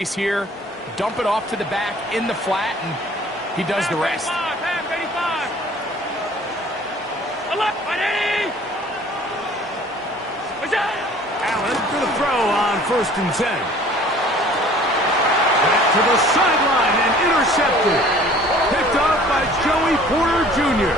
here, dump it off to the back in the flat, and he does the rest. Allen for the throw on 1st and 10. Back to the sideline and intercepted. Picked up by Joey Porter Jr.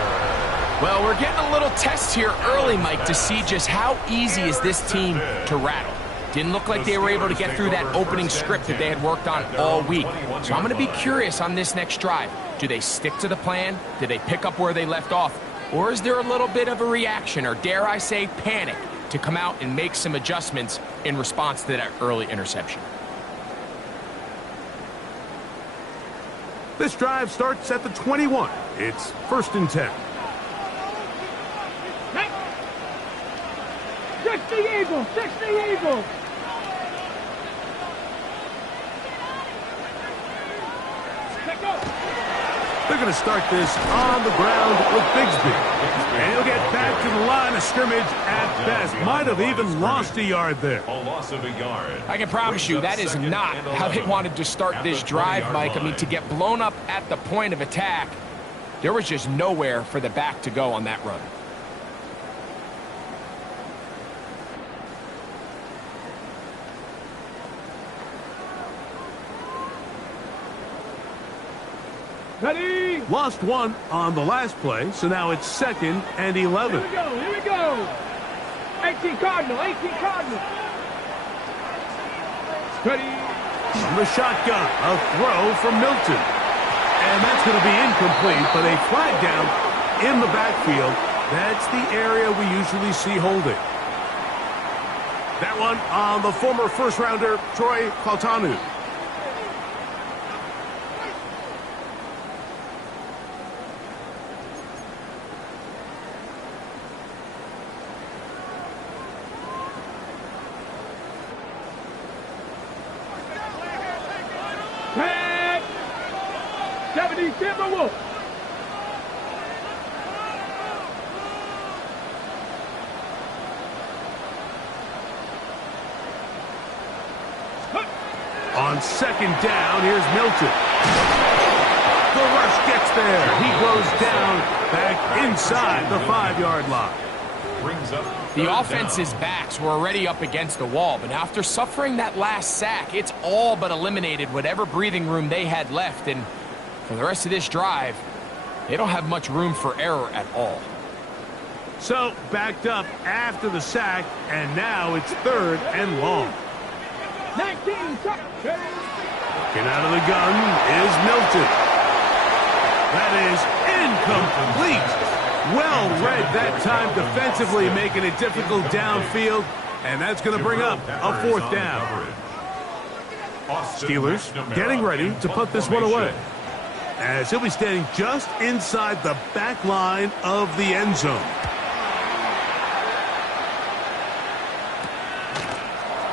Well, we're getting a little test here early, Mike, to see just how easy is this team to rattle. Didn't look like they were able to get through that opening script that they had worked on all week. So I'm going to be curious on this next drive. Do they stick to the plan? Do they pick up where they left off? Or is there a little bit of a reaction, or dare I say panic, to come out and make some adjustments in response to that early interception? This drive starts at the 21. It's 1st and 10. 60 Eagles! 60 Eagles! They're going to start this on the ground with Bigsby. And he'll get back to the line of scrimmage at best. Might have even lost a yard there. A loss of a yard. I can promise you that is not how they wanted to start this drive, Mike. I mean, to get blown up at the point of attack, there was just nowhere for the back to go on that run. Ready? Lost one on the last play, so now it's 2nd and 11. Here we go, here we go. 18 Cardinal, 18 Cardinal. Ready? The shotgun, a throw from Milton. And that's going to be incomplete, but a flag down in the backfield. That's the area we usually see holding. That one on the former first-rounder, Troy Fautanu. Tag! 70 Timberwolf. On 2nd down, here's Milton. The rush gets there. He goes down back inside the 5-yard line. Brings up The offense's backs were already up against the wall, but after suffering that last sack, it's all but eliminated whatever breathing room they had left, and for the rest of this drive, they don't have much room for error at all. So, backed up after the sack, and now it's 3rd and long. 19 Get out of the gun is Milton. That is incomplete. Well read that time defensively, making it difficult downfield, and that's going to bring up a 4th down. Steelers getting ready to put this one away, as he'll be standing just inside the back line of the end zone.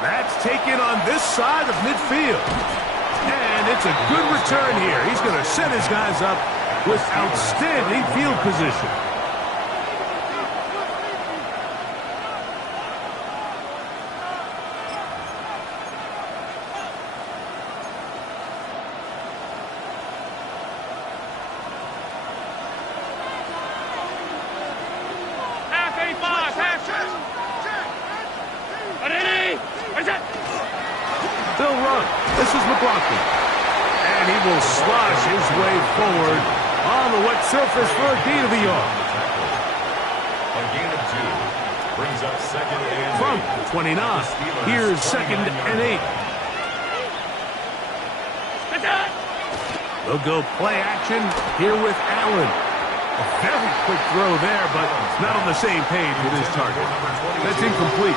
That's taken on this side of midfield. And it's a good return here. He's going to set his guys up with outstanding field position. They'll run. This is McLaughlin. And he will slosh his way forward on the wet surface for a gain of a yard. A gain of 2. Brings up 2nd and 8. From 29. Here's 2nd and 8. They'll go play action here with Allen. A very quick throw there, but not on the same page with his target. That's incomplete.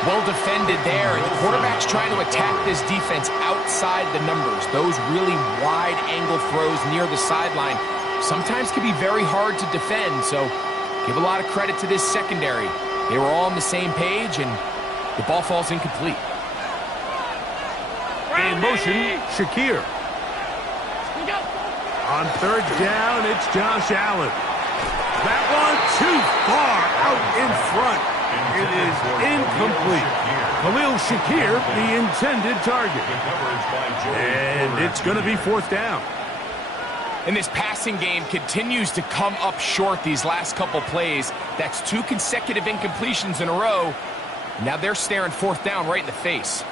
Well defended there, and the quarterback's trying to attack this defense outside the numbers. Those really wide angle throws near the sideline sometimes can be very hard to defend, so give a lot of credit to this secondary. They were all on the same page, and the ball falls incomplete. In motion, Shakir. On 3rd down, it's Josh Allen. That one too far out in front. It is incomplete. Khalil Shakir, the intended target. And it's going to be fourth down. And this passing game continues to come up short these last couple plays. That's 2 consecutive incompletions in a row. Now they're staring fourth down right in the face.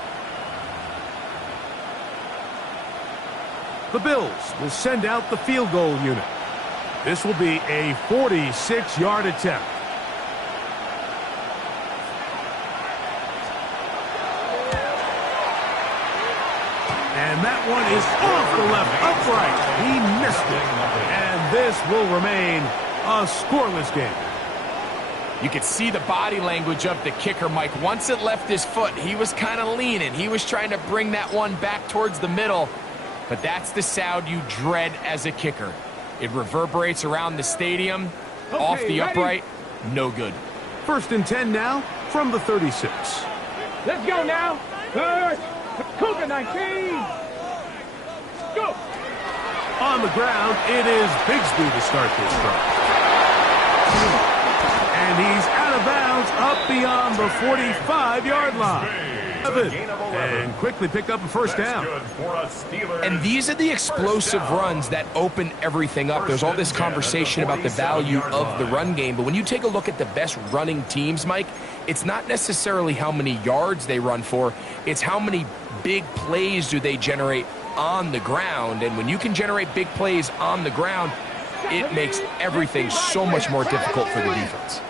The Bills will send out the field goal unit. This will be a 46-yard attempt. And that one is off the left upright. He missed it. And this will remain a scoreless game. You could see the body language of the kicker, Mike. Once it left his foot, he was kind of leaning. He was trying to bring that one back towards the middle. But that's the sound you dread as a kicker. It reverberates around the stadium, off the upright, no good. 1st and 10 now from the 36. Let's go now. Cougar 19. Go. On the ground, it is Bigsby to start this drive. And he's out of bounds up beyond the 45-yard line. And quickly picked up a first down. And these are the explosive runs that open everything up. There's all this conversation about the value of the run game, but when you take a look at the best running teams, Mike, it's not necessarily how many yards they run for, it's how many big plays do they generate on the ground. And when you can generate big plays on the ground, it makes everything so much more difficult for the defense.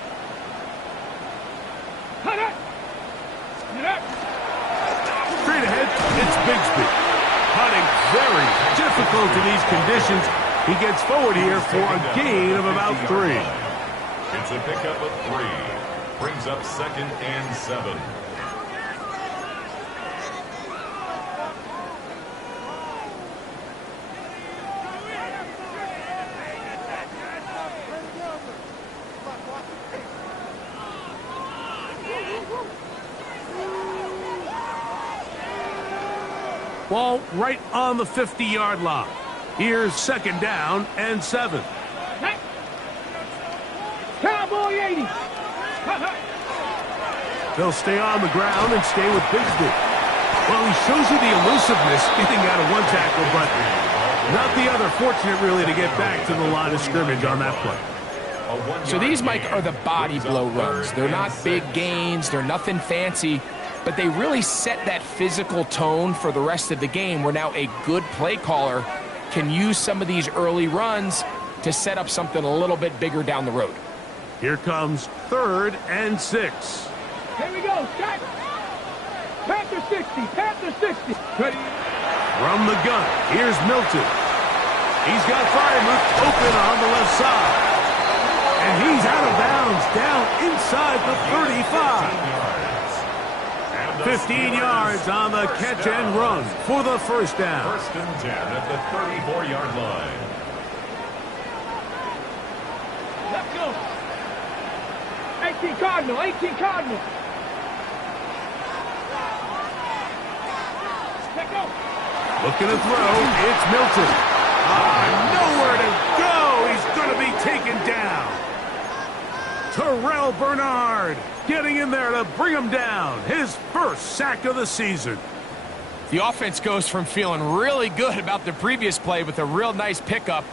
Straight ahead, it's Bigsby. Putting very difficult in these conditions. He gets forward here for a gain of about 3. It's a pickup of 3. Brings up 2nd and 7. Ball right on the 50-yard line. Here's 2nd down and 7. Cowboy 80. They'll stay on the ground and stay with Bigsby. Well, he shows you the elusiveness getting out of one tackle, but not the other. Fortunate, really, to get back to the line of scrimmage on that play. So these, Mike, are the body blow runs. They're not big gains. They're nothing fancy. But they really set that physical tone for the rest of the game, where now a good play caller can use some of these early runs to set up something a little bit bigger down the road. Here comes 3rd and 6. Here we go. Start. Panther 60. Panther 60. Ready. From the gun, here's Milton. He's got Freiermuth open on the left side. And he's out of bounds down inside the 35. 15 yards on the catch and run for the first down. 1st and 10 at the 34-yard line. Let's go. 18 Cardinal. 18 Cardinal. Let's go. Looking to throw. It's Milton. Nowhere to go. He's going to be taken down. Terrell Bernard getting in there to bring him down. His first sack of the season. The offense goes from feeling really good about the previous play with a real nice pickup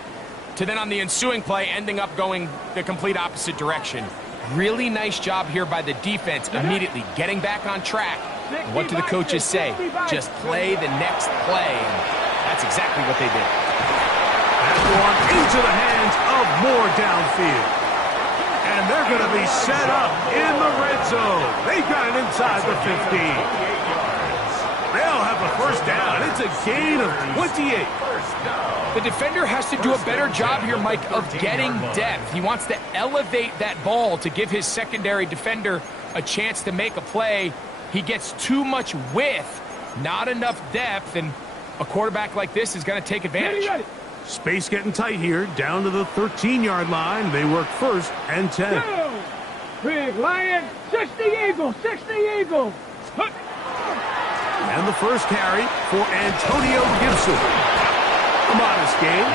to then on the ensuing play ending up going the complete opposite direction. Really nice job here by the defense, immediately getting back on track. And what do the coaches say? Just play the next play. And that's exactly what they did. That one into the hands of Moore downfield. And they're going to be set up in the red zone. They've got it inside the 15. They'll have a first down. It's a gain of 28. The defender has to do a better job here, Mike, of getting depth. He wants to elevate that ball to give his secondary defender a chance to make a play. He gets too much width, not enough depth, and a quarterback like this is going to take advantage. Space getting tight here, down to the 13-yard line. They work 1st and 10. Big Lion, 60 Eagles, 60 Eagles. And the first carry for Antonio Gibson. A modest gain,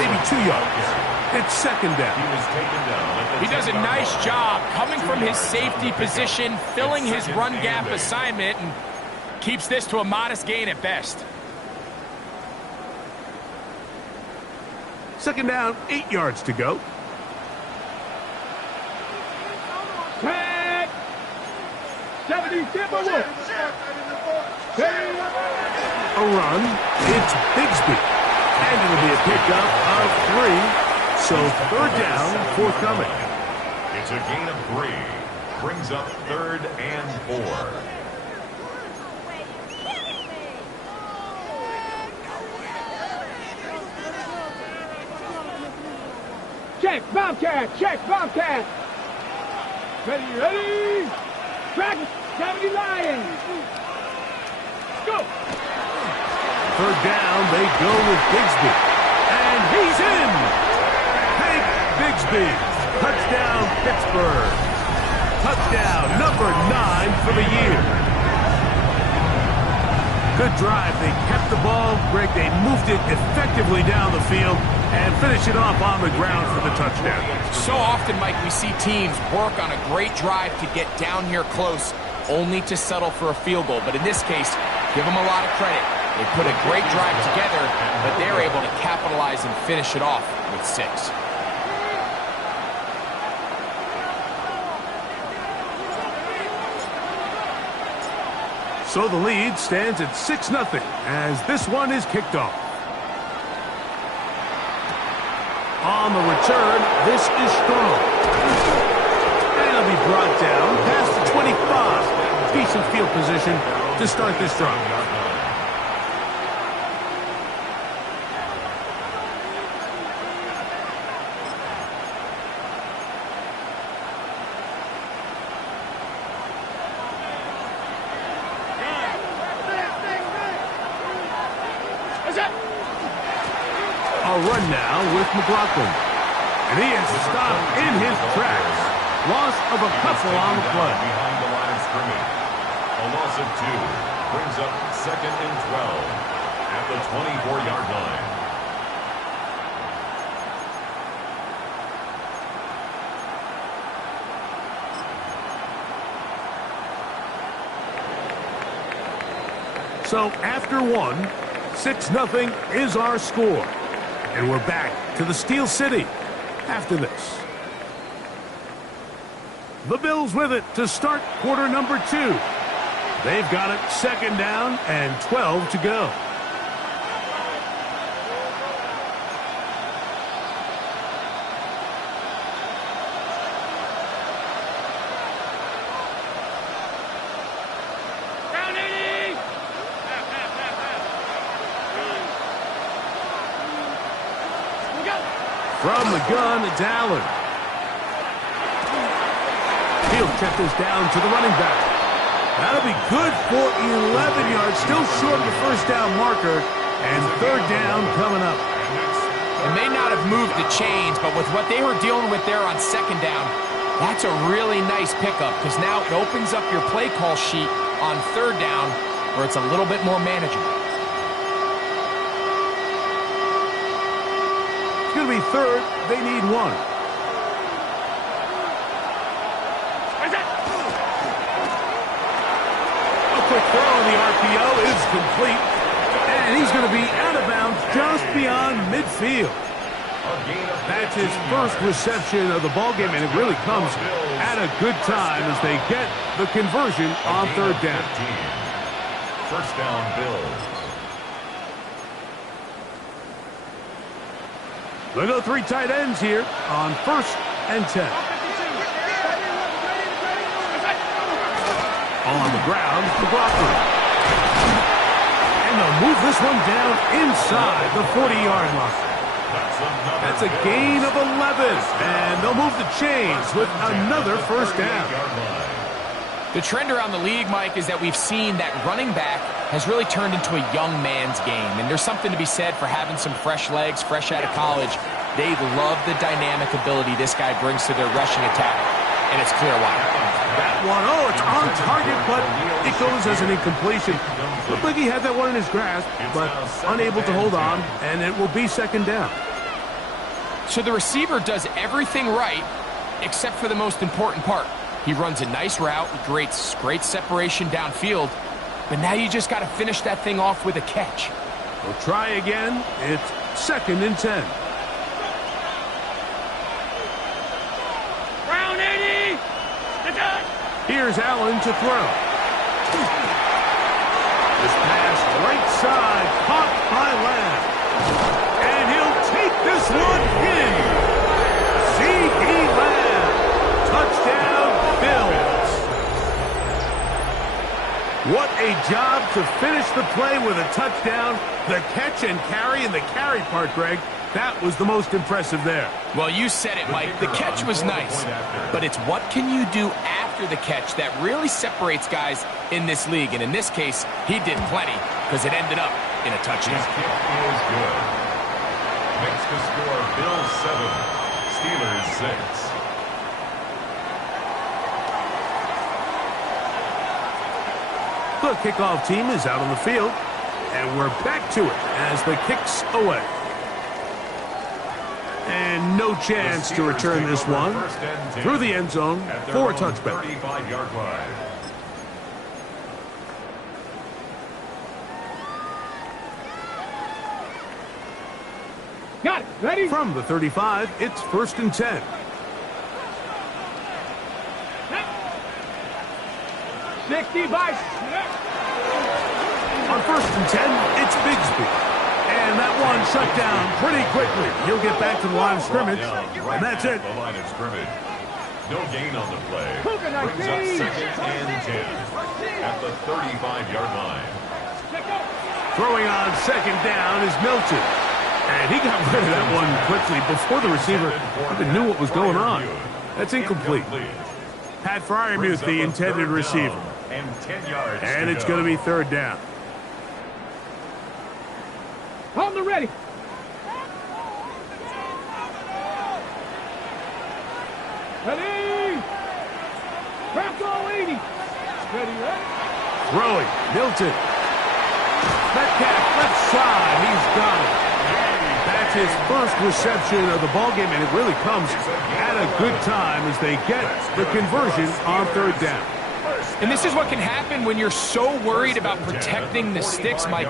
maybe 2 yards. It's second down. He was taken down at the He does a 10-yard nice line. job coming from his 2 yards safety on the pickup. position, filling It's his second run and gap 8. assignment, and keeps this to a modest gain at best. Second down, 8 yards to go. Tag. 70 Timberwolves. A run. It's Bigsby. And it'll be a pickup of 3. So third down, forthcoming. It's a gain of 3. Brings up 3rd and 4. Check, Bobcat. Check, Bobcat. Ready. Track 70 Lions. Go. Third down, they go with Bigsby. And he's in! Hank Bigsby. Touchdown, Pittsburgh. Touchdown, number 9 for the year. Good drive. They kept the ball. Greg, they moved it effectively down the field and finished it off on the ground for the touchdown. So often, Mike, we see teams work on a great drive to get down here close, only to settle for a field goal. But in this case, give them a lot of credit. They put a great drive together, but they're able to capitalize and finish it off with 6. So the lead stands at 6-0 as this one is kicked off. On the return, this is strong. And it'll be brought down past the 25. Decent field position to start this drive. A run now with McLaughlin. And he is stopped in his tracks. Loss of a couple on the play. Behind the line of scrimmage. A loss of 2. Brings up 2nd and 12 at the 24-yard line. So after 1, 6-0 is our score. And we're back to the Steel City after this. The Bills with it to start quarter number 2. They've got it second down and 12 to go. From the gun, it's Allen. He'll check this down to the running back. That'll be good for 11 yards. Still short of the first down marker. And third down coming up. It may not have moved the chains, but with what they were dealing with there on second down, that's a really nice pickup because now it opens up your play call sheet on third down where it's a little bit more manageable. It's going to be third. They need 1. A quick throw on the RPO is complete. And he's going to be out of bounds just beyond midfield. That's his first reception of the ballgame, and it really comes at a good time as they get the conversion on third down. First down, Bills. They'll go 3 tight ends here on 1st and 10. On the ground, McLaughlin. And they'll move this one down inside the 40-yard line. That's a gain of 11. And they'll move the chains with another first down. The trend around the league, Mike, is that we've seen that running back has really turned into a young man's game. And there's something to be said for having some fresh legs, fresh out of college. They love the dynamic ability this guy brings to their rushing attack. And it's clear why. That one, oh, it's on target, but it goes as an incompletion. Looked like he had that one in his grasp, but unable to hold on, and it will be second down. So the receiver does everything right, except for the most important part. He runs a nice route, creates great separation downfield, but now you just got to finish that thing off with a catch. We'll try again. It's 2nd and 10. Brown 80! Here's Allen to throw. This pass right side, caught by Lamb. And he'll take this one in. C.D. Lamb. Touchdown, Bills. What a job to finish the play with a touchdown. The catch and carry, and the carry part, Greg, that was the most impressive there. Well, you said it, Mike. The catch was nice, but it's what can you do after the catch that really separates guys in this league. And in this case, he did plenty because it ended up in a touchdown. His kick is good. Makes the score Bills 7, Steelers 6. The kickoff team is out on the field, and we're back to it as the kick's away. And no chance to return this one through the end zone for a touchback. 35-yard line. Got it. Ready? From the 35, it's 1st and 10. Set. 65. On 1st and 10, it's Bigsby. And that one shut down pretty quickly. He'll get back to the line of scrimmage, and that's it. The line of scrimmage. No gain on the play. Cougar Brings up 19. 2nd and 10 at the 35-yard line. Throwing on 2nd down is Milton. And he got rid of that one quickly before the receiver even knew what was going on. That's incomplete. Pat Freiermuth, the intended receiver. And 10 yards. And it's going to be 3rd down. On the ready. Ready. Craft all 80. Ready, ready. Throwing, Milton. Metcalf, left side, he's got it. That's his first reception of the ballgame, and it really comes at a good time as they get the conversion on 3rd down. And this is what can happen when you're so worried about protecting the sticks, Mike.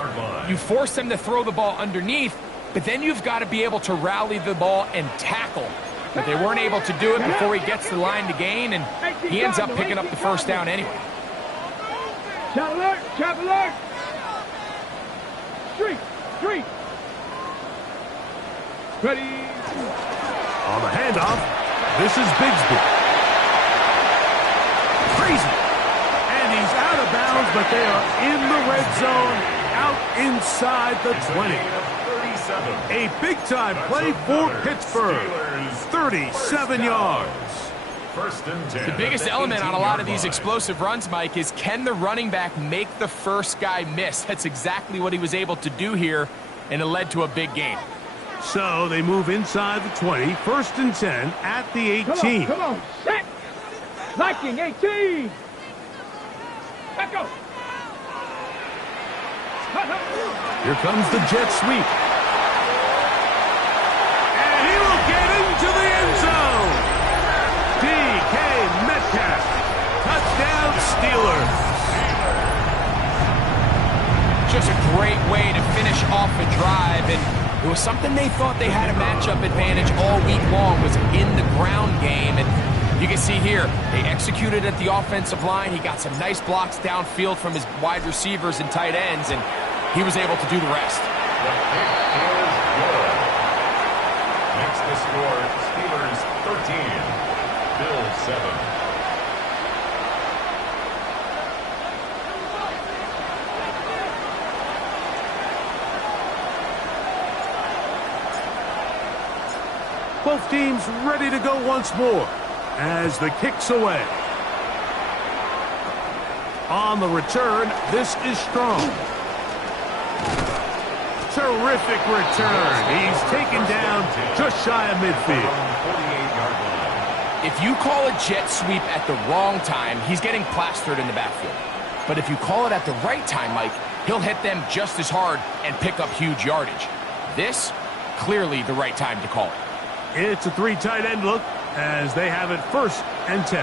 You force them to throw the ball underneath, but then you've got to be able to rally the ball and tackle. But they weren't able to do it before he gets the line to gain, and he ends up picking up the 1st down anyway. Chop alert, chop alert. Street, street. Ready. On the handoff, this is Bigsby. Crazy. And he's out of bounds, but they are in the red zone, out inside the 20. A big-time play for Pittsburgh. 37 yards. 1st and 10. The biggest element on a lot of these explosive runs, Mike, is can the running back make the first guy miss? That's exactly what he was able to do here, and it led to a big gain. So they move inside the 20, 1st and 10 at the 18. Come on, set. Viking 18. Let's go. Here comes the jet sweep. And he will get into the end zone. DK Metcalf. Touchdown Steelers. Just a great way to finish off a drive, and it was something they thought they had a matchup advantage all week long, was in the ground game. And you can see here, they executed at the offensive line. He got some nice blocks downfield from his wide receivers and tight ends, and he was able to do the rest. The kick is good. Makes the score Steelers 13, Bills 7. Both teams ready to go once more as the kick's away. On the return, this is Strong. Terrific return. He's taken down just shy of midfield. If you call a jet sweep at the wrong time, he's getting plastered in the backfield. But if you call it at the right time, Mike, he'll hit them just as hard and pick up huge yardage. This, clearly the right time to call it. It's a 3 tight end look as they have it 1st and 10.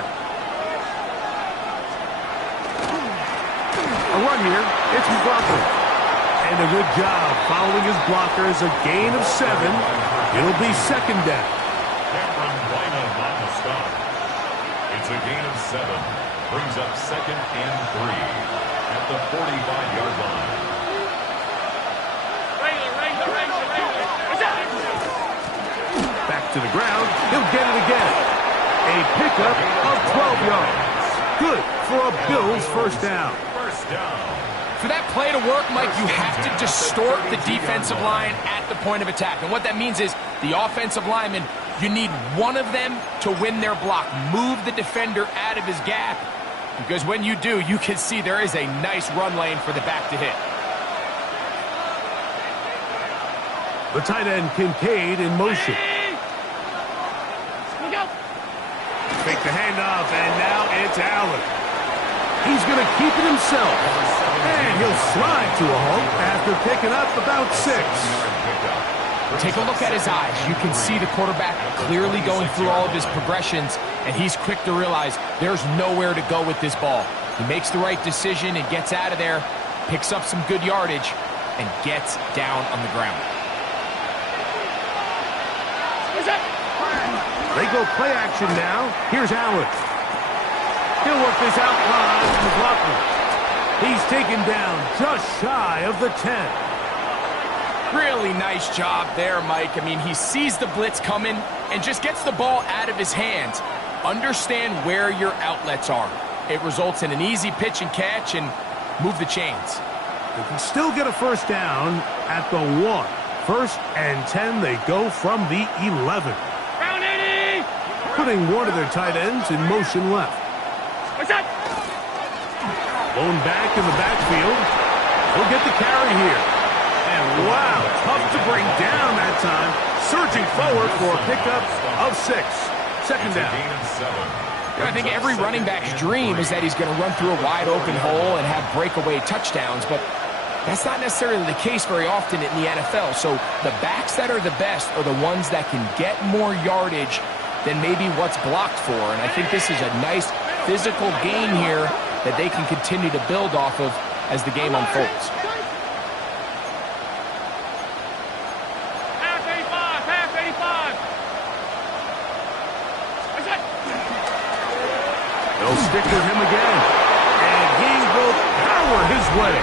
A run here. It's McLaughlin. And a good job following his blockers. A gain of 7. It'll be 2nd down. Cameron Bynum on the stop. It's a gain of 7. Brings up 2nd and 3 at the 45-yard line. Back to the ground. He'll get it again. A pickup of 12 yards. Good for a Bills 1st down. First down. For that play to work, Mike, you have to distort the defensive line at the point of attack. And what that means is the offensive lineman, you need one of them to win their block. Move the defender out of his gap. Because when you do, you can see there is a nice run lane for the back to hit. The tight end Kincaid in motion. Fake the handoff, and now it's Allen. He's going to keep it himself. And he'll slide to a halt after picking up about 6. Take a look at his eyes. You can see the quarterback clearly going through all of his progressions, and he's quick to realize there's nowhere to go with this ball. He makes the right decision and gets out of there, picks up some good yardage, and gets down on the ground. They go play action now. Here's Allen. He'll work this out wide to McLaughlin. He's taken down just shy of the 10. Really nice job there, Mike. I mean, he sees the blitz coming and just gets the ball out of his hands. Understand where your outlets are. It results in an easy pitch and catch and move the chains. They can still get a 1st down at the 1. 1st and 10, they go from the 11. Putting one of their tight ends in motion left. Blown back in the backfield. He'll get the carry here. And wow, tough to bring down that time. Surging forward for a pickup of 6. 2nd down. I think every running back's dream is that he's going to run through a wide open hole and have breakaway touchdowns, but that's not necessarily the case very often in the NFL. So the backs that are the best are the ones that can get more yardage than maybe what's blocked for. And I think this is a nice physical gain here that they can continue to build off of as the game unfolds. Pass 85, pass 85. They'll stick with him again. And he will power his way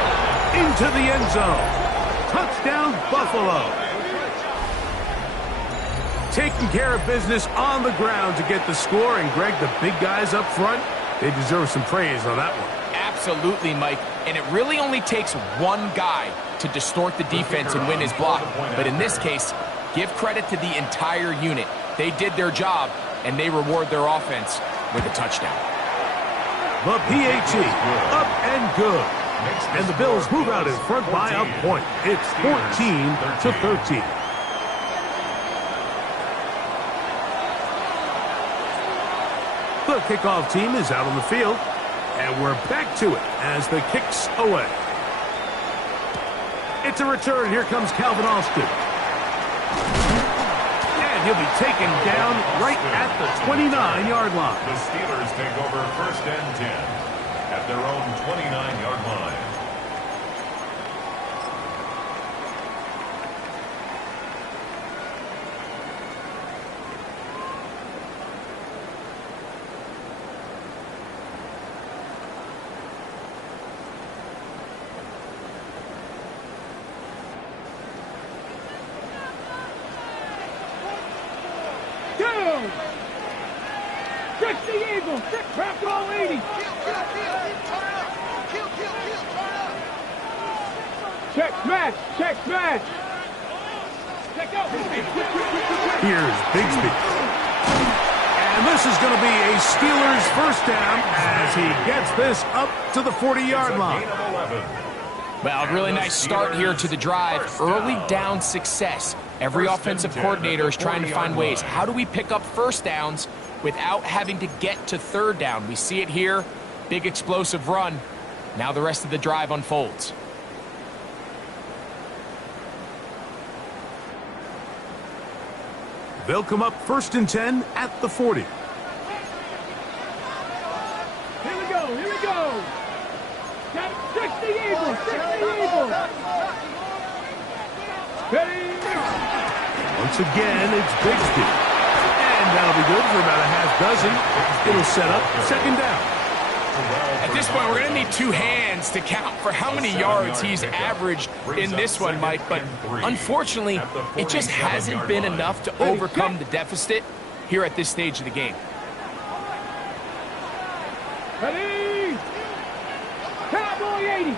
into the end zone. Touchdown, Buffalo. Taking care of business on the ground to get the score. And, Greg, the big guys up front, they deserve some praise on that one. Absolutely, Mike. And it really only takes one guy to distort the defense and win his block. But in this case, give credit to the entire unit. They did their job, and they reward their offense with a touchdown. The PAT, up and good. And the Bills move out in front by a point. It's 14-13. The kickoff team is out on the field, and we're back to it as the kick's away. It's a return. Here comes Calvin Austin. And he'll be taken down right at the 29-yard line. The Steelers take over 1st and 10 at their own 29-yard line. Fix the Eagles. Wrap all 80. Check smash. Check smash. Check out. Here's Bigsby. And this is going to be a Steelers 1st down as he gets this up to the 40-yard line. Well, a really nice start here to the drive. Early down success. Every offensive coordinator is trying to find ways. How do we pick up 1st downs without having to get to 3rd down? We see it here. Big explosive run. Now the rest of the drive unfolds. They'll come up 1st and 10 at the 40. Here we go, here we go. Got 60 Eagles, 60 Eagles. Ready? Once again, it's Bigsby. And that'll be good for about a half dozen. It'll set up 2nd down. At this point, we're going to need 2 hands to count for how many yards he's averaged in this one, Mike. But unfortunately, it just hasn't been enough to overcome the deficit here at this stage of the game. Ready? Cowboy 80.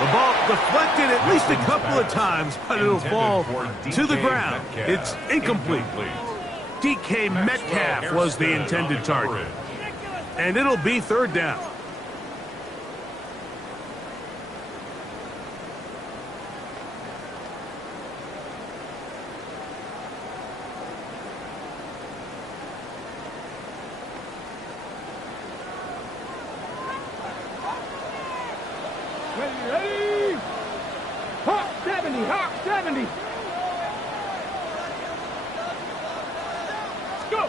The ball deflected at least a couple of times, but it'll fall to the ground. It's incomplete. DK Metcalf was the intended target. And it'll be 3rd down. Ready? Hawk 70, Hawk 70. Go.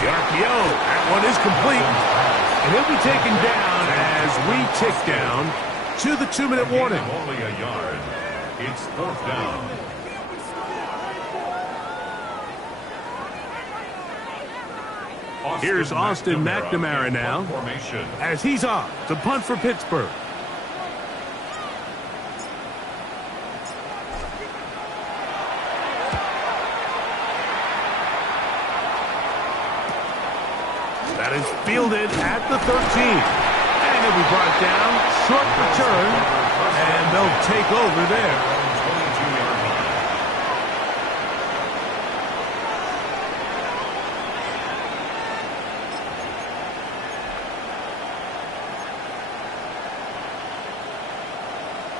The RPO, that one is complete. And he'll be taken down as we tick down to the 2-minute warning. Only a yard. It's 4th down. Here's Austin McNamara now as he's off to punt for Pittsburgh. That is fielded at the 13. And it'll be brought down, short return, and they'll take over there.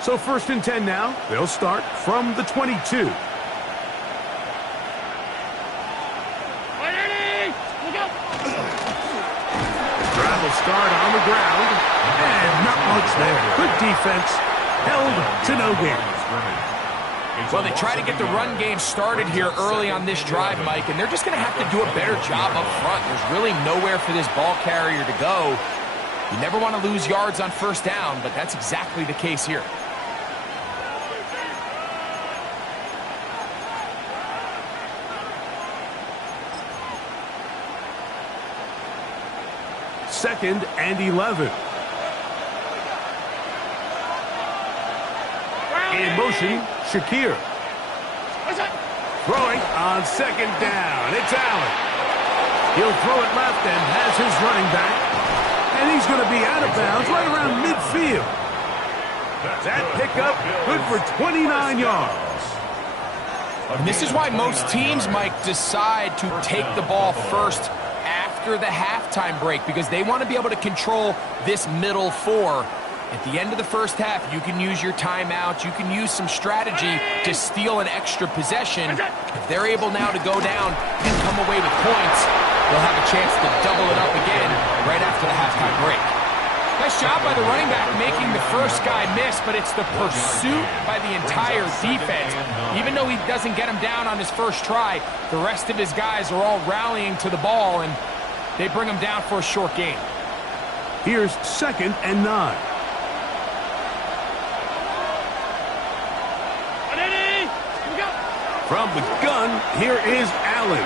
So 1st and 10 now. They'll start from the 22. Drive will start on the ground, and not much there. Good defense, held to no gain. Well, they try to get the run game started here early on this drive, Mike, and they're just going to have to do a better job up front. There's really nowhere for this ball carrier to go. You never want to lose yards on 1st down, but that's exactly the case here. Second and 11. In motion, Shakir. Throwing on 2nd down. It's Allen. He'll throw it left and has his running back. And he's going to be out of bounds right around midfield. That pickup good for 29 yards. And this is why most teams, Mike, decide to take the ball first after the halftime break, because they want to be able to control this middle 4. At the end of the 1st half, you can use your timeout. You can use some strategy to steal an extra possession. If they're able now to go down and come away with points, they'll have a chance to double it up again right after the halftime break. Nice job by the running back making the first guy miss, but it's the pursuit by the entire defense. Even though he doesn't get him down on his first try, the rest of his guys are all rallying to the ball, and they bring him down for a short gain. Here's 2nd and 9. From the gun, here is Allen.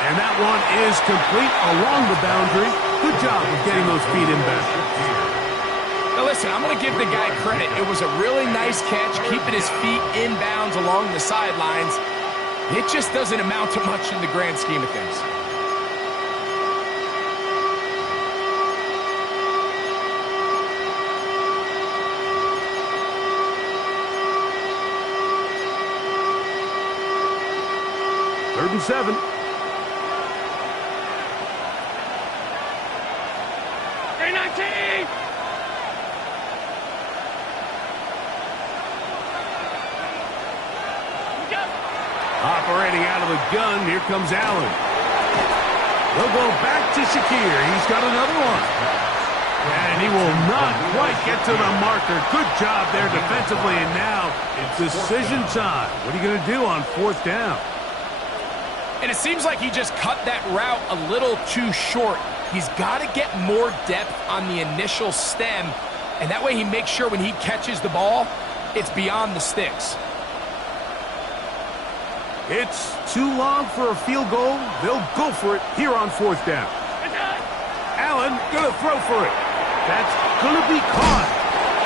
And that one is complete along the boundary. Good job of getting those feet inbound. Now listen, I'm going to give the guy credit. It was a really nice catch, keeping his feet inbounds along the sidelines. It just doesn't amount to much in the grand scheme of things. Third and 7. Operating out of the gun, here comes Allen. They'll go back to Shakir. He's got another one. And And he will not quite get to the marker. Good job there defensively. And now it's decision time. What are you going to do on 4th down? And it seems like he just cut that route a little too short. He's got to get more depth on the initial stem, and that way he makes sure when he catches the ball, it's beyond the sticks. It's too long for a field goal. They'll go for it here on 4th down. Allen going to throw for it. That's going to be caught.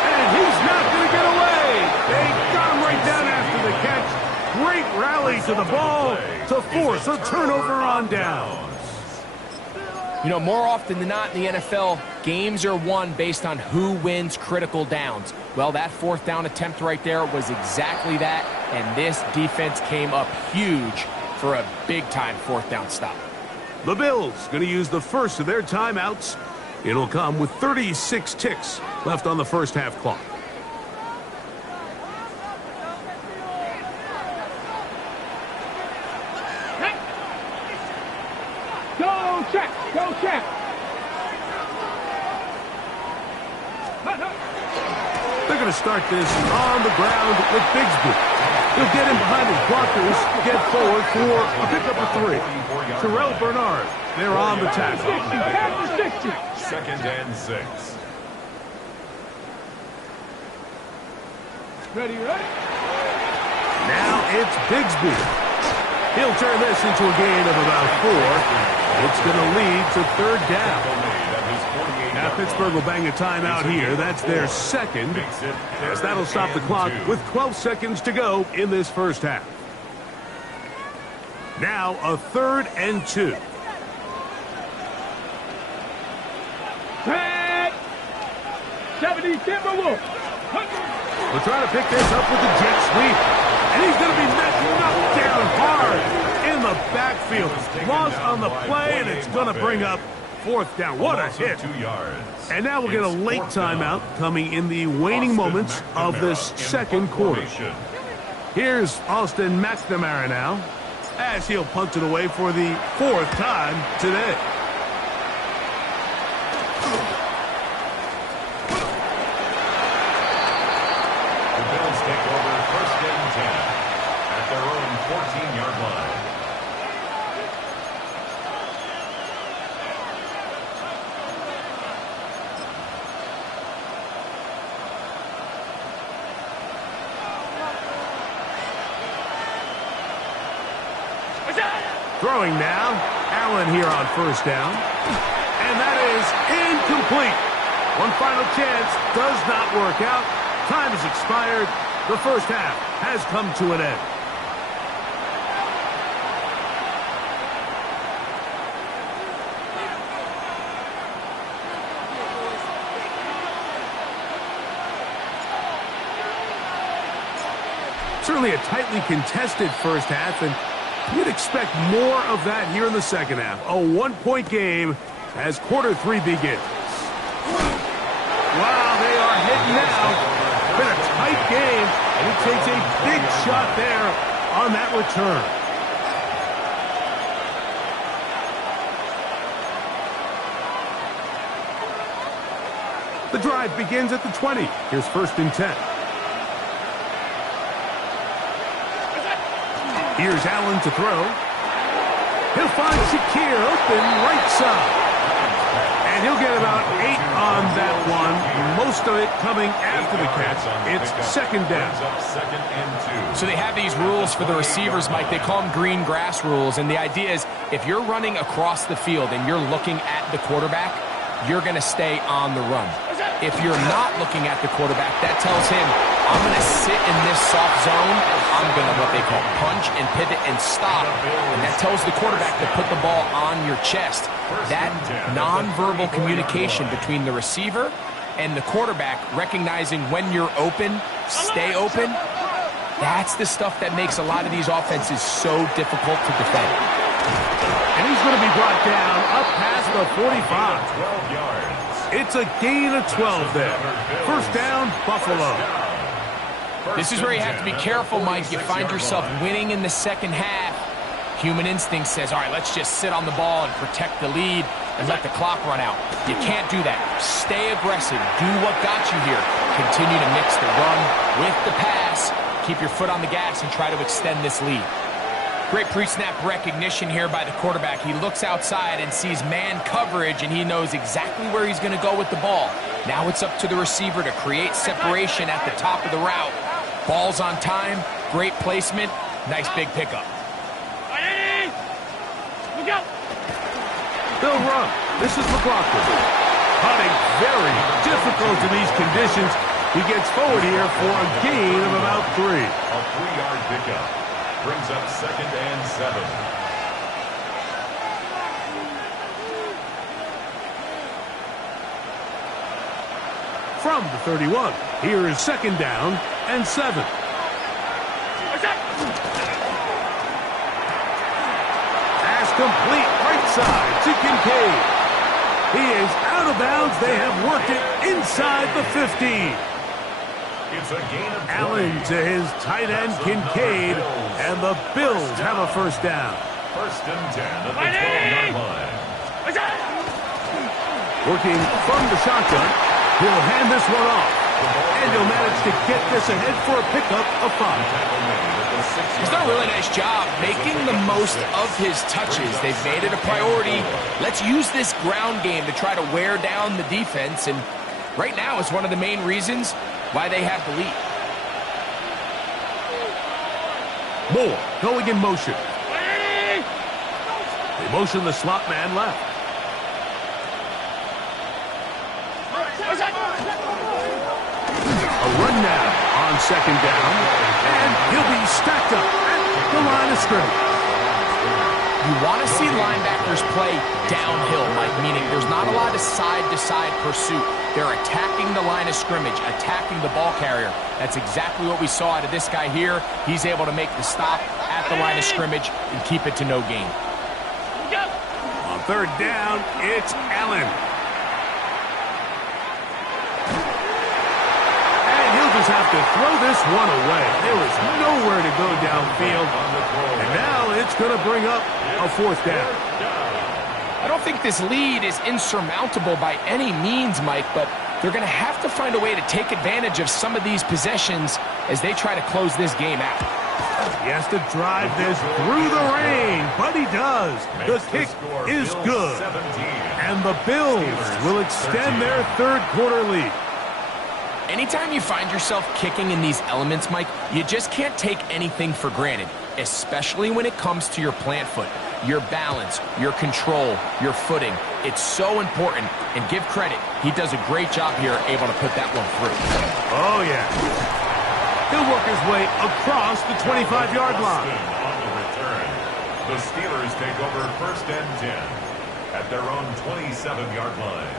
And he's not going to get away. They got him right down after the catch. Great rally to the ball to force a turnover on downs. You know, more often than not in the NFL, games are won based on who wins critical downs. Well, that 4th down attempt right there was exactly that, and this defense came up huge for a big-time 4th down stop. The Bills going to use the first of their timeouts. It'll come with 36 ticks left on the first half clock. Go check! Go check! They're going to start this on the ground with Bigsby. He'll get in behind his blockers, get forward for a pickup of 3. Terrell Bernard, they're on the tackle. 2nd and 6. Ready, ready? Now it's Bigsby. He'll turn this into a gain of about 4. It's going to lead to 3rd down. Now Pittsburgh will bang a timeout here. That's their second, as that'll stop the clock with 12 seconds to go in this first half. Now a 3rd and 2. Red! 70 Timberwolves! We're trying to pick this up with the jet sweep. And he's going to be knocked down hard in the backfield. Loss on the play, and it's going to bring up 4th down. What a hit. 2 yards. And now we'll get a late timeout coming in the waning moments of this second quarter. Here's Austin McNamara now, as he'll punt it away for the 4th time today. The Bills take over 1st and 10 at their own 14-yard line. Throwing now, Allen here on 1st down. And that is incomplete. One final chance does not work out. Time has expired. The first half has come to an end. Certainly a tightly contested first half, and you'd expect more of that here in the second half. A 1-point game as quarter 3 begins. Wow, they are hitting now. Been a tight game, and he takes a big shot there on that return. The drive begins at the 20. Here's 1st and 10. Here's Allen to throw. He'll find Shakir open right side. And he'll get about 8 on that one. Most of it coming after the catch. It's 2nd down. So they have these rules for the receivers, Mike. They call them green grass rules. And the idea is if you're running across the field and you're looking at the quarterback, you're going to stay on the run. If you're not looking at the quarterback, that tells him, I'm going to sit in this soft zone. I'm going to what they call punch and pivot and stop. And that tells the quarterback to put the ball on your chest. That nonverbal communication between the receiver and the quarterback, recognizing when you're open, stay open, that's the stuff that makes a lot of these offenses so difficult to defend. And he's going to be brought down up past the 45. 12 yards. It's a gain of 12 there. 1st down, Buffalo. This is where you have to be careful, Mike. You find yourself winning in the second half. Human instinct says, all right, let's just sit on the ball and protect the lead. and let the clock run out. You can't do that. Stay aggressive. Do what got you here. Continue to mix the run with the pass. Keep your foot on the gas and try to extend this lead. Great pre-snap recognition here by the quarterback. He looks outside and sees man coverage, and he knows exactly where he's going to go with the ball. Now it's up to the receiver to create separation at the top of the route. Ball's on time, great placement, nice big pickup. Look out! They'll run. This is McLaughlin. Punting very difficult in these conditions. He gets forward here for a gain of about 3. A 3-yard pickup. Brings up 2nd and 7. From the 31, here is 2nd down and 7. Pass complete right side to Kincaid. He is out of bounds. They have worked it inside the 15. It's a gain of 3. Allen to his tight end Kincaid, and the Bills have a 1st down. 1st and 10 at the 12-yard line. Working from the shotgun, he'll hand this one off, and he'll manage to get this ahead for a pickup of 5. He's done a really nice job making the most of his touches. They've made it a priority. Let's use this ground game to try to wear down the defense, and right now it's one of the main reasons why they have the lead. Moore going in motion. They motion the slot man left. A run now on 2nd down, and he'll be stacked up at the line of scrimmage. You want to see linebackers play downhill, Mike, meaning there's not a lot of side-to-side pursuit. They're attacking the line of scrimmage, attacking the ball carrier. That's exactly what we saw out of this guy here. He's able to make the stop at the line of scrimmage and keep it to no gain. On 3rd down, it's Allen. And he'll just have to throw this one away. There was nowhere to go downfield. And now it's going to bring up a 4th down. I don't think this lead is insurmountable by any means, Mike, but they're going to have to find a way to take advantage of some of these possessions as they try to close this game out. He has to drive this through the rain, but he does. The kick is good. And the Bills will extend their 3rd quarter lead. Anytime you find yourself kicking in these elements, Mike, you just can't take anything for granted, especially when it comes to your plant foot, your balance, your control, your footing. It's so important, and give credit. He does a great job here able to put that one through. Oh, yeah. He'll work his way across the 25-yard line. On the return, the Steelers take over 1st and 10 at their own 27-yard line.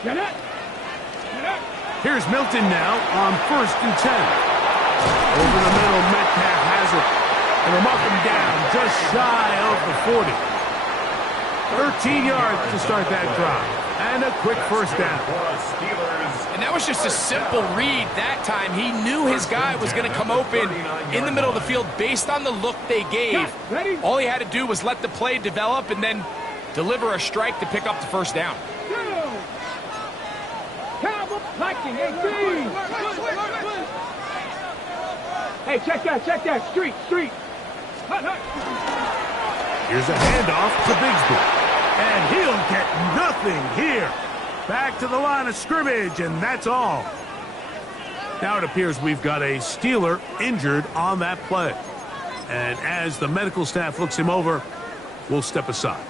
Get it! Here's Milton now on 1st and 10. Over the middle, Metcalf has it. And they'll mark him down just shy of the 40. 13 yards to start that drive. And a quick 1st down. And that was just a simple read that time. He knew his guy was going to come open in the middle of the field based on the look they gave. All he had to do was let the play develop and then deliver a strike to pick up the 1st down. Hey, check that. Street. Here's a handoff to Bigsby. And he'll get nothing here. Back to the line of scrimmage, and that's all. Now it appears we've got a Steeler injured on that play. And as the medical staff looks him over, we'll step aside.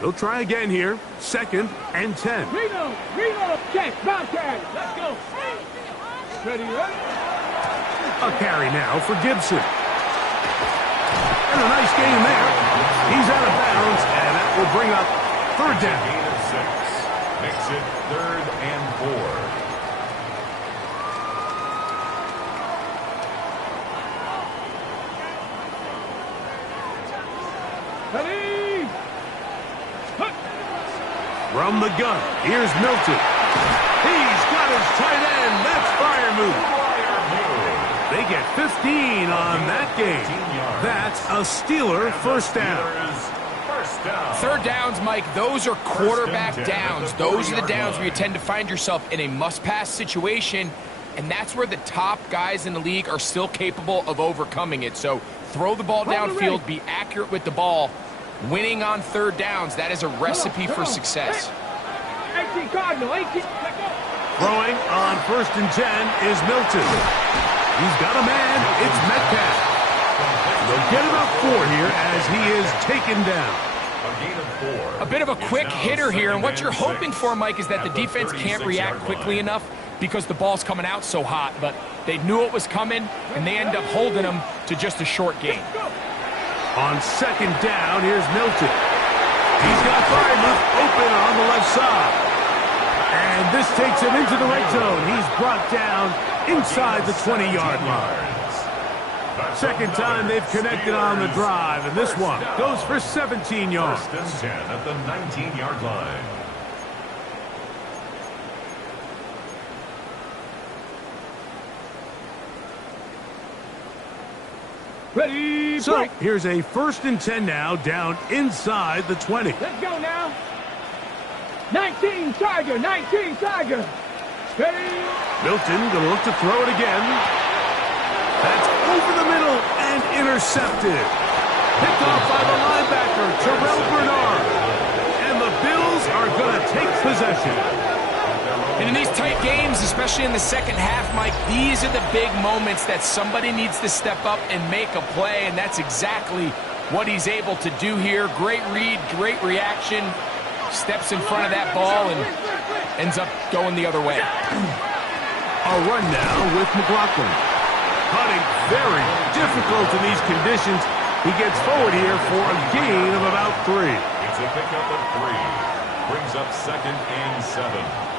They'll try again here. 2nd and 10. Reno, catch, Bobcat. Let's go. Ready? A carry now for Gibson. And a nice gain there. He's out of bounds, and that will bring up 3rd down. Gain of 6. Makes it 3rd and 4. Ready? From the gun, here's Milton. He's got his tight end. That's fire move. They get 15 on that game. That's a Steeler first down. Third downs, Mike, those are quarterback downs. Those are the downs where you tend to find yourself in a must-pass situation, and that's where the top guys in the league are still capable of overcoming it. So throw the ball downfield, be accurate with the ball. Winning on third downs, that is a recipe for success. 18 Cardinal, 18. Throwing on 1st and 10 is Milton. He's got a man. It's Metcalf. They'll get about 4 here as he is taken down. A bit of a quick hitter here, and what you're hoping for, Mike, is that the defense can't react quickly enough because the ball's coming out so hot, but they knew it was coming, and they end up holding them to just a short gain. On 2nd down, here's Milton. He's got Freiermuth open on the left side. And this takes him into the red zone. He's brought down inside the 20-yard line. Second time they've connected on the drive, and this one goes for 17 yards. 1st and 10 at the 19-yard line. Ready, So break. here's a 1st and 10 now, down inside the 20. Let's go now. 19 Tiger, 19 Tiger. Ready. Milton gonna look to throw it again. That's over the middle and intercepted. Picked off by the linebacker, Terrell Bernard. And the Bills are gonna take possession. And in these tight games, especially in the second half, Mike, these are the big moments that somebody needs to step up and make a play, and that's exactly what he's able to do here. Great read, great reaction, steps in front of that ball and ends up going the other way. A run now with McLaughlin. Cutting very difficult in these conditions. He gets forward here for a gain of about 3. It's a pickup of 3. Brings up 2nd and 7.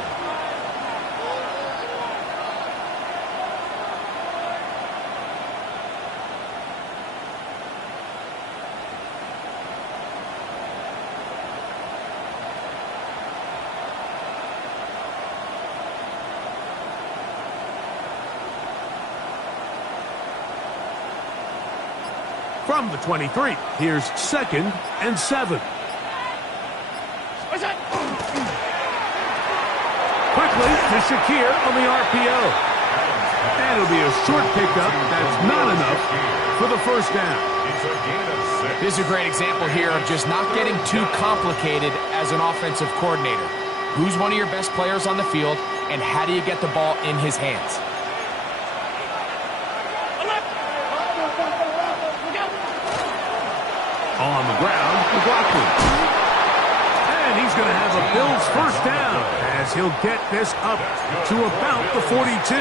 From the 23, here's 2nd and 7. Quickly to Shakir on the RPO. And it'll be a short pickup. That's not enough for the first down. It's a gain of 6. This is a great example here of just not getting too complicated as an offensive coordinator. Who's one of your best players on the field, and how do you get the ball in his hands? On the ground, McLaughlin. And he's going to have a Bills first down as he'll get this up to about the 42.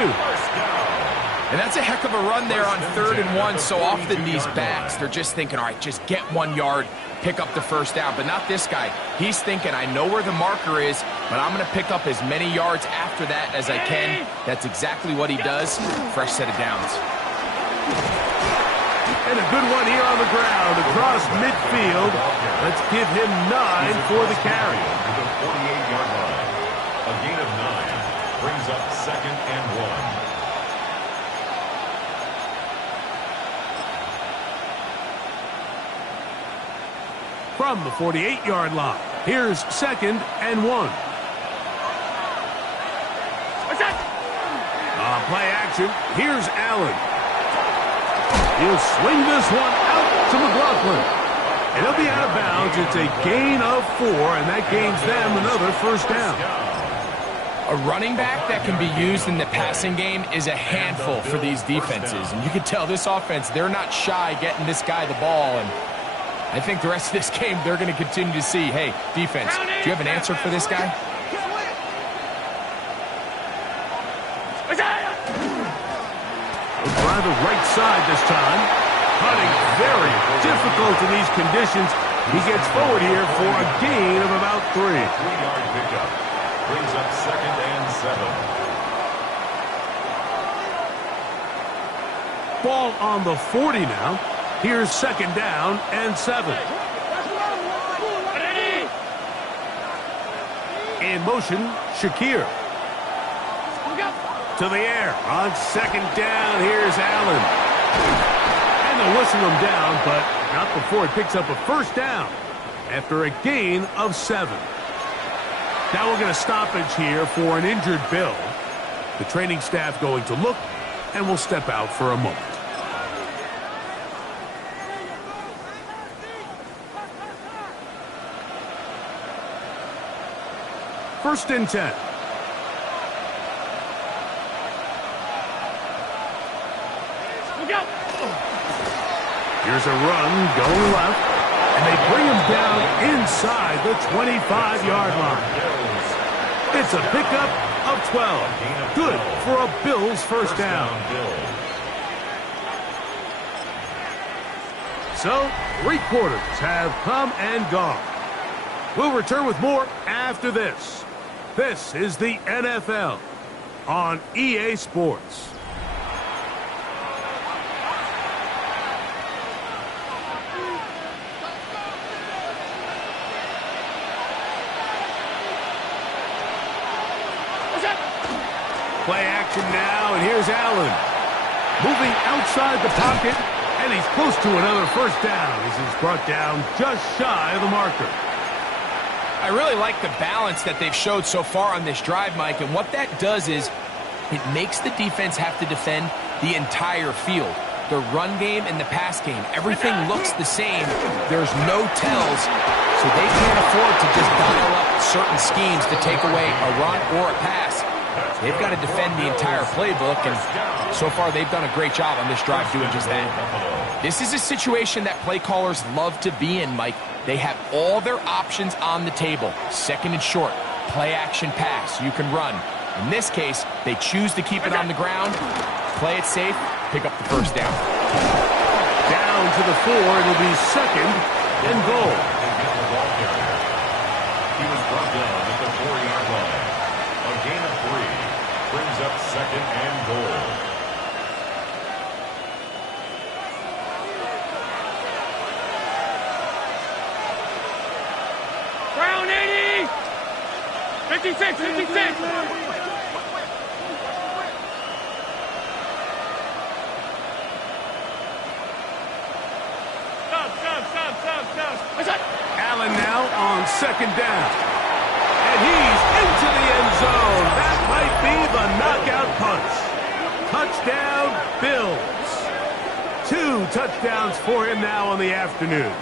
And that's a heck of a run there on 3rd and 1. So often these backs, they're just thinking, all right, just get 1 yard, pick up the first down. But not this guy. He's thinking, I know where the marker is, but I'm going to pick up as many yards after that as I can. That's exactly what he does. Fresh set of downs. And a good one here on the ground across midfield. Let's give him 9 for the carry. To the 48-yard line. A gain of 9. Brings up 2nd and 1. From the 48-yard line, here's 2nd and 1. On play action, here's Allen. He'll swing this one out to McLaughlin. And he'll be out of bounds. It's a gain of 4, and that gains them another first down. A running back that can be used in the passing game is a handful for these defenses. And you can tell this offense, they're not shy getting this guy the ball. And I think the rest of this game, they're going to continue to see, hey, defense, do you have an answer for this guy? Try the right side this time. Cutting very difficult in these conditions. He gets forward here for a gain of about 3. 3-yard pickup. Brings up 2nd and 7. Ball on the 40 now. Here's 2nd down and 7. In motion, Shakir. To the air. On second down, here's Allen. And they'll whistle him down, but not before he picks up a first down after a gain of 7. Now we're going to stoppage here for an injured Bill. The training staff going to look, and will step out for a moment. First and 10. Here's a run going left, and they bring him down inside the 25-yard line. It's a pickup of 12. Good for a Bills first down. So, 3 quarters have come and gone. We'll return with more after this. This is the NFL on EA Sports. Play action now, and here's Allen. Moving outside the pocket, and he's close to another first down as he's brought down just shy of the marker. I really like the balance that they've showed so far on this drive, Mike, and what that does is it makes the defense have to defend the entire field. The run game and the pass game, everything looks the same. There's no tells, so they can't afford to just dial up certain schemes to take away a run or a pass. They've got to defend the entire playbook, and so far they've done a great job on this drive doing just that. This is a situation that play callers love to be in, Mike. They have all their options on the table. Second and short, play action pass, you can run. In this case, they choose to keep it on the ground, play it safe, pick up the first down. Down to the 4, it'll be second and goal. He was brought down at the 4-yard line. A gain of 3 brings up second and goal. Brown 80! 56, 56! Stop. Allen now on second down. And he's into the end zone. That might be the knockout punch. Touchdown, Bills. 2 touchdowns for him now on the afternoon.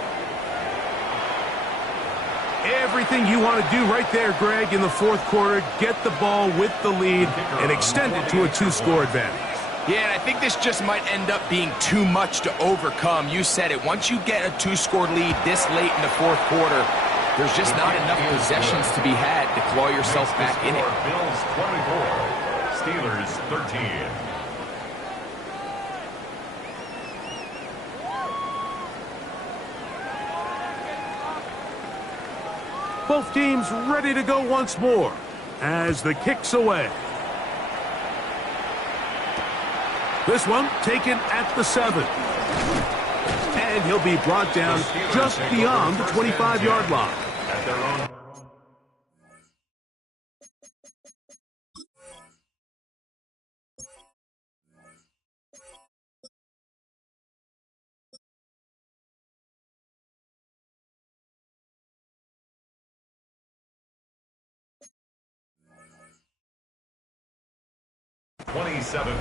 Everything you want to do right there, Greg, in the fourth quarter, get the ball with the lead and extend it to a 2-score advantage. Yeah, and I think this just might end up being too much to overcome. You said it. Once you get a 2-score lead this late in the fourth quarter, there's just not enough possessions to be had to claw yourself back in it. Bills 24, Steelers 13. Both teams ready to go once more as the kick's away. This one taken at the 7. And he'll be brought down just beyond the 25-yard line. At their own.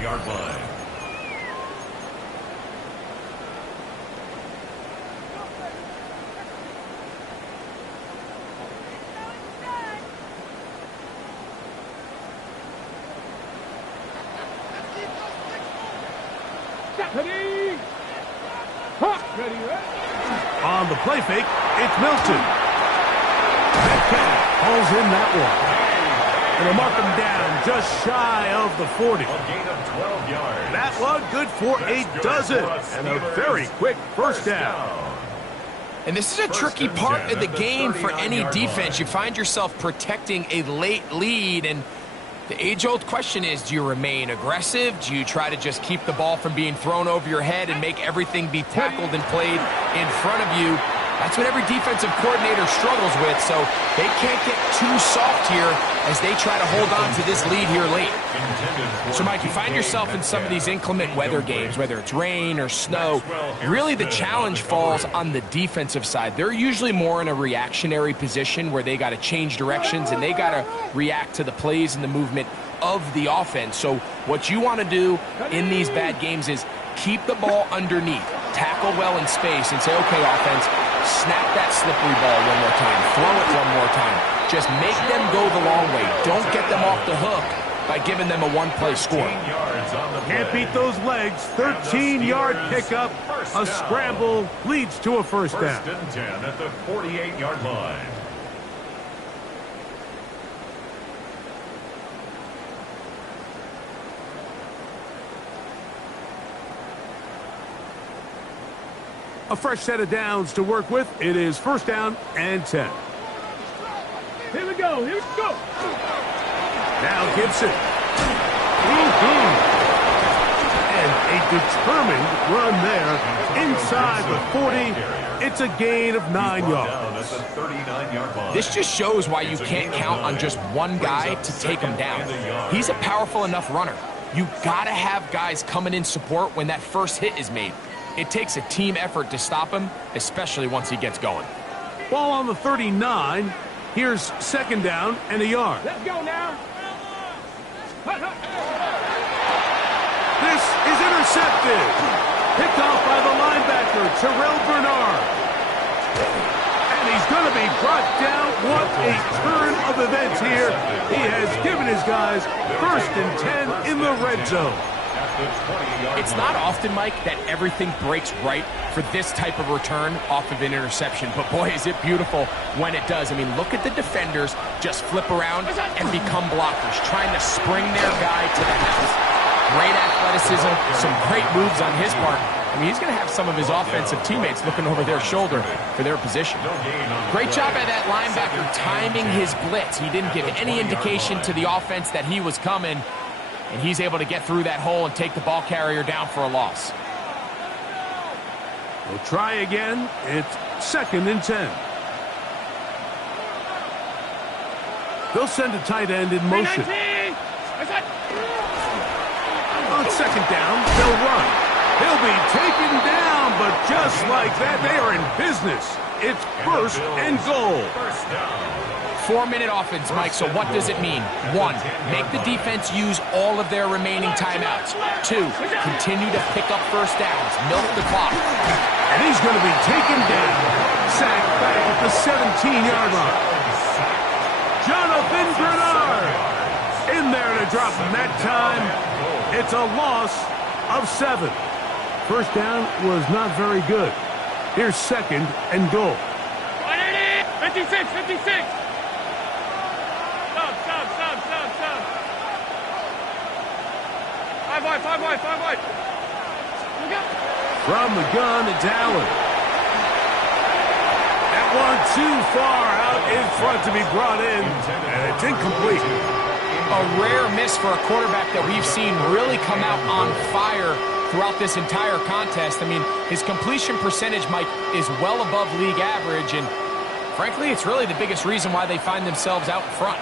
Yard line. On the play fake, it's Milton. Metcalf pulls in that one. And they'll mark him down just shy of the 40. A gain of 12 yards. That one good for a dozen. And a very quick first down. And this is a tricky part of the game for any defense. You find yourself protecting a late lead, and the age-old question is, do you remain aggressive? Do you try to just keep the ball from being thrown over your head and make everything be tackled and played in front of you? That's what every defensive coordinator struggles with, so they can't get too soft here as they try to hold on to this lead here late. So, Mike, you find yourself in some of these inclement weather games, whether it's rain or snow, really the challenge falls on the defensive side. They're usually more in a reactionary position where they got to change directions and they got to react to the plays and the movement of the offense. So what you want to do in these bad games is keep the ball underneath, tackle well in space, and say, okay, offense, snap that slippery ball one more time, throw it one more time. Just make them go the long way. Don't get them off the hook by giving them a one-play score. Can't beat those legs. 13-yard pickup. A scramble leads to a first down. First and 10 at the 48-yard line. A fresh set of downs to work with. It is first down and 10. Here we go. Here we go. Now Gibson. And a determined run there inside the 40. It's a gain of 9 yards. This just shows why you can't count on just one guy to take him down. He's a powerful enough runner. You got to have guys coming in support when that first hit is made. It takes a team effort to stop him, especially once he gets going. Ball on the 39. Here's second down and a yard. Let's go now. This is intercepted. Picked off by the linebacker, Terrell Bernard. And he's going to be brought down. What a turn of events here. He has given his guys first and 10 in the red zone. It's not often, Mike, that everything breaks right for this type of return off of an interception. But, boy, is it beautiful when it does. I mean, look at the defenders just flip around and become blockers, trying to spring their guy to the house. Great athleticism, some great moves on his part. I mean, he's going to have some of his offensive teammates looking over their shoulder for their position. Great job by that linebacker timing his blitz. He didn't give any indication to the offense that he was coming. And he's able to get through that hole and take the ball carrier down for a loss. We'll try again. It's second and 10. They'll send a tight end in motion. On second down, they'll run. He'll be taken down, but just like that, they are in business. It's first and goal. 4-minute offense, Mike, so what does it mean? 1, make the defense use all of their remaining timeouts. 2, continue to pick up first downs, milk the clock. And he's going to be taken down. Sacked back at the 17-yard line. Jonathan Bernard in there to drop him that time. It's a loss of 7. First down was not very good. Here's second and goal. 56, 56. Five wide. Look out. From the gun, it's Allen. That one too far out in front to be brought in, and it's incomplete. A rare miss for a quarterback that we've seen really come out on fire throughout this entire contest. I mean, his completion percentage, Mike, is well above league average, and frankly, it's really the biggest reason why they find themselves out in front.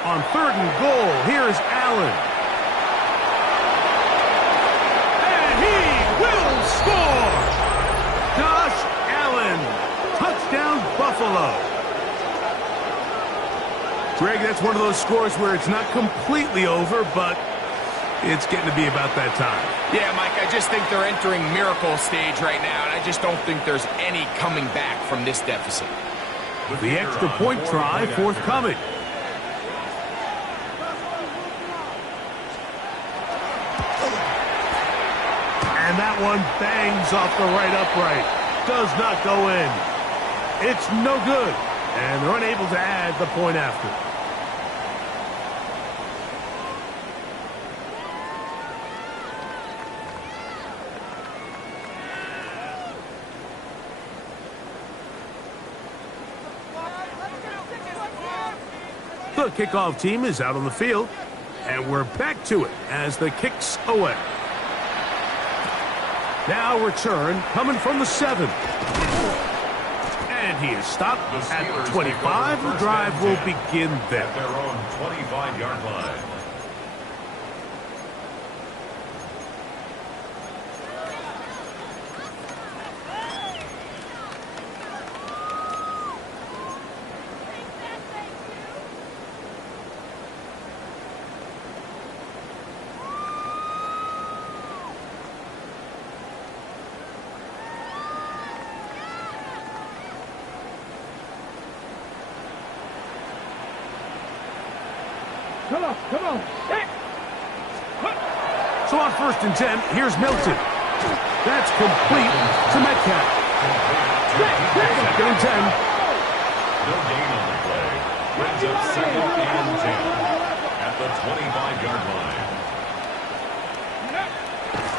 On third and goal, here's Allen. And he will score! Josh Allen, touchdown Buffalo. Greg, that's one of those scores where it's not completely over, but it's getting to be about that time. Yeah, Mike, I just think they're entering miracle stage right now, and I just don't think there's any coming back from this deficit. The extra point try forthcoming. And that one bangs off the right upright. Does not go in. It's no good. And they're unable to add the point after. The kickoff team is out on the field, and we're back to it as the kick's away. Now return coming from the 7. And he is stopped at the 25. The drive will begin there. At their own 25-yard line. Come on. Hey. So on 1st and 10, here's Milton. That's complete to Metcalf. 2nd and 10. No gain on the play. Brings up 2nd and 10 at the 25-yard line.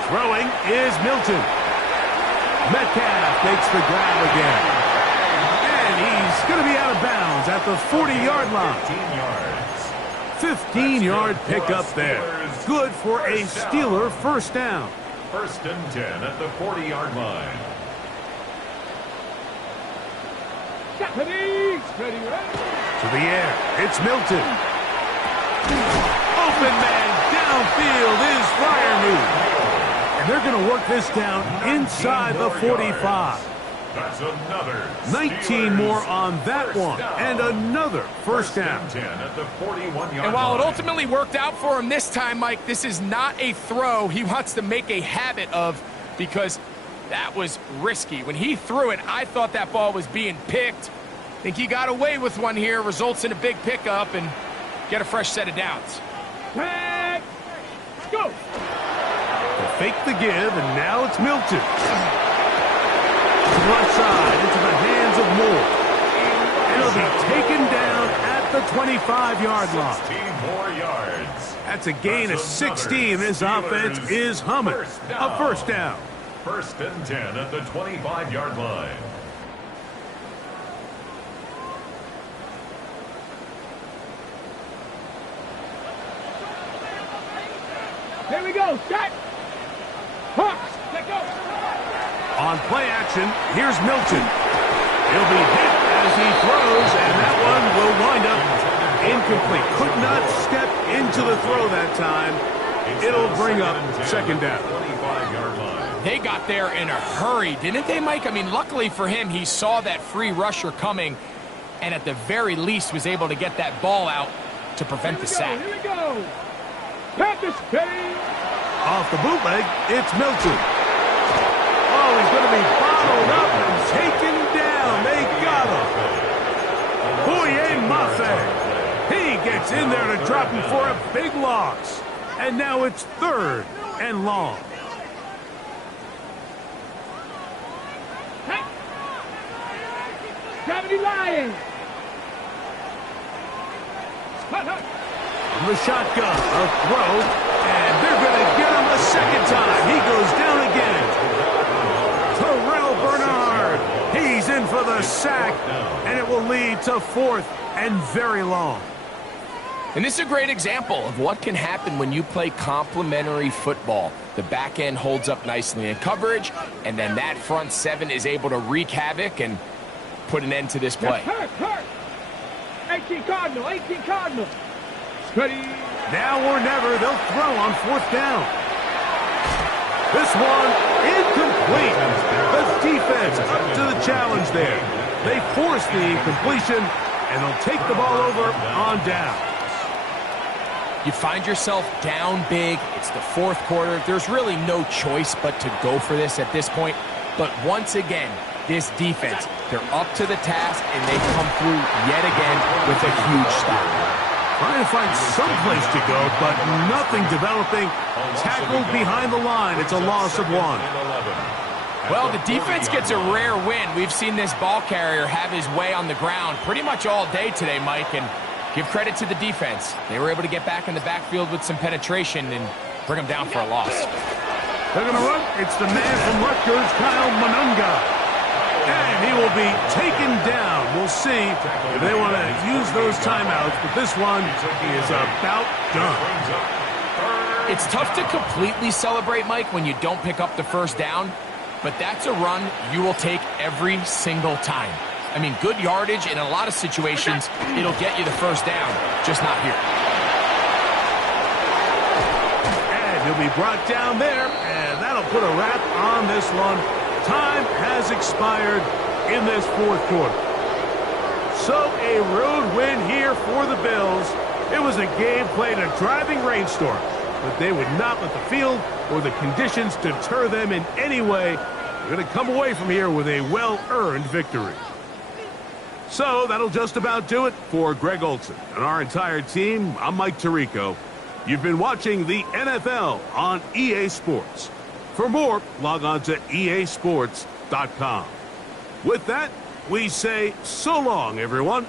Throwing is Milton. Metcalf makes the grab again. And he's going to be out of bounds at the 40-yard line. 15 yards. 15-yard pickup there. Good for a Steeler first down. 1st and 10 at the 40-yard line. Steady, ready. To the air, it's Milton. Open man downfield is Freiermuth. And they're going to work this down inside the 45. That's another 19 more on that one, and another first down. 10 at the 41-yard And while it line. ultimately worked out for him this time, Mike, this is not a throw he wants to make a habit of, because that was risky. When he threw it, I thought that ball was being picked. I think he got away with one here, results in a big pickup, and get a fresh set of downs. Tag. Go. To fake the give, and now it's Milton. To the left side, into the hands of Moore. And he'll be taken down at the 25-yard line. 16 more yards. That's a gain of 16. This offense is humming. A first down. 1st and 10 at the 25-yard line. Here we go. Set. Hawks. Let go. On play action, here's Milton. He'll be hit as he throws, and that one will wind up incomplete. Could not step into the throw that time. It'll bring up 2nd down. 25-yard line. They got there in a hurry, didn't they, Mike? I mean, luckily for him, he saw that free rusher coming, and at the very least was able to get that ball out to prevent the sack. Here we go. Panthers steady. Off the bootleg, it's Milton. Oh, he's going to be bottled up and taken down. They got him. Boye Mafe. He gets in there to drop him for a big loss. And now it's 3rd and long. Hey. Gravity Lions. The shotgun, a throw, and they're going to get him a second time. He goes down again. Terrell Bernard, he's in for the sack, and it will lead to 4th and very long. And this is a great example of what can happen when you play complementary football. The back end holds up nicely in coverage, and then that front 7 is able to wreak havoc and put an end to this play. Hurt. 18 Cardinal. Steady. Now or never, they'll throw on 4th down. This one incomplete. The defense up to the challenge there. They force the incompletion, and they'll take the ball over on down. You find yourself down big. It's the 4th quarter. There's really no choice but to go for this at this point. But once again, this defense, they're up to the task, and they come through yet again with a huge stop. Trying to find some place to go, but nothing developing. Tackled behind the line. It's a loss of 1. Well, the defense gets a rare win. We've seen this ball carrier have his way on the ground pretty much all day today, Mike, and give credit to the defense. They were able to get back in the backfield with some penetration and bring them down for a loss. They're going to run. It's the man from Rutgers, Kyle Monunga. And he will be taken down. We'll see if they want to use those timeouts, but this one is about done. It's tough to completely celebrate, Mike, when you don't pick up the first down, but that's a run you will take every single time. I mean, good yardage, in a lot of situations, it'll get you the first down, just not here. And he'll be brought down there, and that'll put a wrap on this one. Time has expired in this fourth quarter. So a road win here for the Bills. It was a game played in a driving rainstorm, but they would not let the field or the conditions deter them in any way. They're going to come away from here with a well-earned victory. So that'll just about do it for Greg Olsen and our entire team. I'm Mike Tirico. You've been watching the NFL on EA Sports. For more, log on to easports.com. With that, we say so long, everyone.